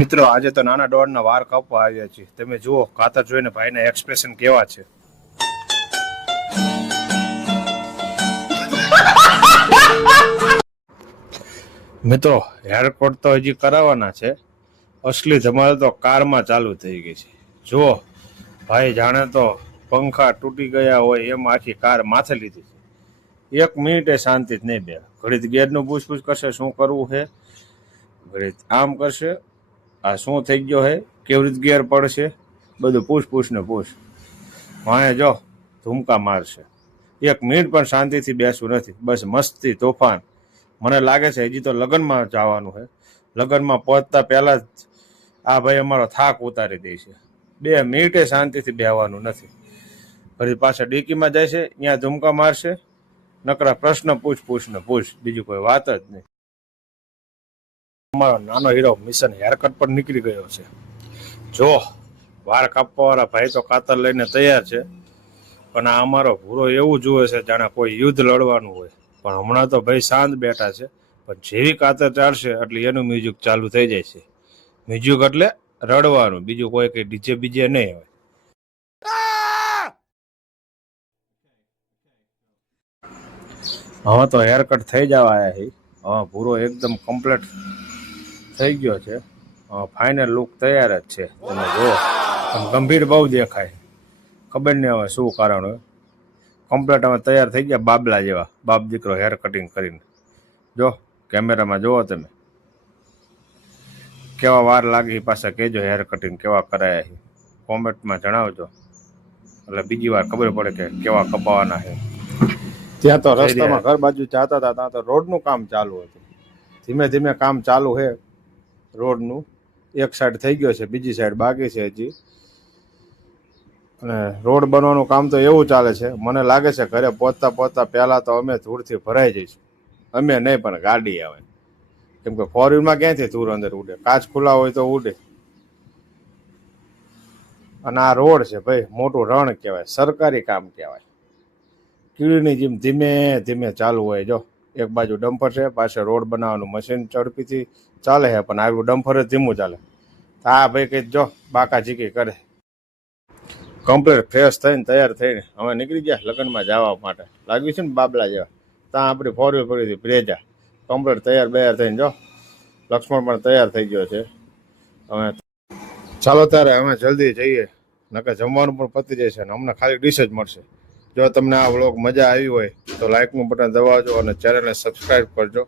મિત્રો આજે તો નાના દોડના વાર કાપવા આવ્યા છીએ. તમે જુઓ કાતર જોઈને ભાઈના એક્સપ્રેશન કેવા છે. મિત્રો હેરકટ તો હજી કરાવવાના છે. અસલી ધમાલ તો કારમાં ચાલુ થઈ ગઈ છે. જુઓ ભાઈ જાણે તો પંખા તૂટી ગયા હોય એમ આખી કાર માથે લીધી છે. 1 મિનિટે શાંતિ જ નહીં બે. ઘડીક ગેરનું પૂછપૂછ કરશે, શું કરવું છે, ઘડીક આમ કરશે, આ શું થઈ ગયો હે, કેવી રીતે ગેર પડશે, બધું પૂછ ને પૂછ. વાંહે જો ધૂમકા મારશે. 1 મિનિટ પણ શાંતિથી બેસવું નથી, બસ મસ્તી તોફાન. મને લાગે છે હજી તો લગ્નમાં જવાનું છે. લગ્નમાં પહોંચતા પહેલા જ આ ભાઈ અમારો થાક ઉતારી દે છે. 2 મિનિટે શાંતિથી બેહવાનું નથી. ફરી પાછા ડીકીમાં જાય છે, ત્યાં ધૂમકા મારશે. નકરા પ્રશ્ન પૂછ ને પૂછ, બીજું કોઈ વાત જ નહીં. અમારો નાનો હીરો મિશન હેરકટ પર નીકળી ગયો છે. જો વાળ કાપવા વાળા ભાઈ તો કાતર લઈને તૈયાર છે, પણ આ અમારો ભૂરો એવું જુએ છે જાણે કોઈ યુદ્ધ લડવાનું હોય. પણ હમણાં તો ભાઈ શાંત બેઠા છે, પણ જેવી કાતર ચાલશે એટલે એનું મ્યુઝિક ચાલુ થઈ જાય છે. મ્યુઝિક એટલે રડવાનું, બીજું કોઈ કઈ ડીજે બીજે નહીં હોય. હવે તો હેરકટ થઈ જવા આવ્યા છે. હવે ભૂરો એકદમ કમ્પ્લીટ થઈ ગયો છે. ફાઇનલ લુક તૈયાર જ છે. તમે જુઓ પણ ગંભીર બહુ દેખાય. ખબર નહીં હવે શું કારણ હોય. કમ્પ્લીટ હવે તૈયાર થઈ ગયા બાબલા જેવા, બાપ દીકરો હેર કટિંગ કરીને. જો કેમેરામાં જુઓ તમે કેવા વાર લાગી. પાછા કહેજો હેર કટિંગ કેવા કરાયા છે, કોમેન્ટમાં જણાવજો, એટલે બીજી વાર ખબર પડે કે કેવા કપાવાના છે. ત્યાં તો રસ્તામાં ઘર બાજુ જતા હતા, ત્યાં તો રોડનું કામ ચાલુ હતું. ધીમે ધીમે કામ ચાલુ છે રોડનું. એક સાઈડ થઈ ગયો છે, બીજી સાઈડ બાકી છે હજી. અને રોડ બનવાનું કામ તો એવું ચાલે છે, મને લાગે છે ઘરે પહોંચતા પહેલાં તો અમે ધૂળથી ભરાઈ જઈશું. અમે નહીં પણ ગાડી આવે, કેમ કે 4 વ્હીલમાં ક્યાંથી ધૂળ અંદર ઉડે, કાચ ખુલ્લા હોય તો ઉડે. અને આ રોડ છે ભાઈ, મોટું રણ કહેવાય, સરકારી કામ કહેવાય. કીડીની જેમ ધીમે ધીમે ચાલુ હોય. જો એક બાજુ ડમ્પર છે, પાછળ રોડ બનાવવાનું મશીન ઝડપીથી ચાલે છે, પણ આવ્યું ડમ્પર જ ધીમું ચાલે. હા ભાઈ કંઈ જો બાકા ઝીકી કરે. કમ્પ્લીટ ફ્રેશ થઈને તૈયાર થઈને અમે નીકળી ગયા લગ્નમાં જવા માટે. લાગ્યું છે ને બાબલા જેવા. ત્યાં આપણી 4 વ્હીલ પડી હતી બ્રેજા. કમ્પ્લીટ તૈયાર થઈને જો લક્ષ્મણ પણ તૈયાર થઈ ગયો છે. હવે ચાલો ત્યારે અમે જલ્દી જઈએ, નકર જમવાનું પણ પતી જશે અને અમને ખાલી ડીશ જ મળશે. જો તમને આ વ્લોગ મજા આવી હોય તો લાઇકનું બટન દબાવજો અને ચેનલને સબસ્ક્રાઈબ કરજો.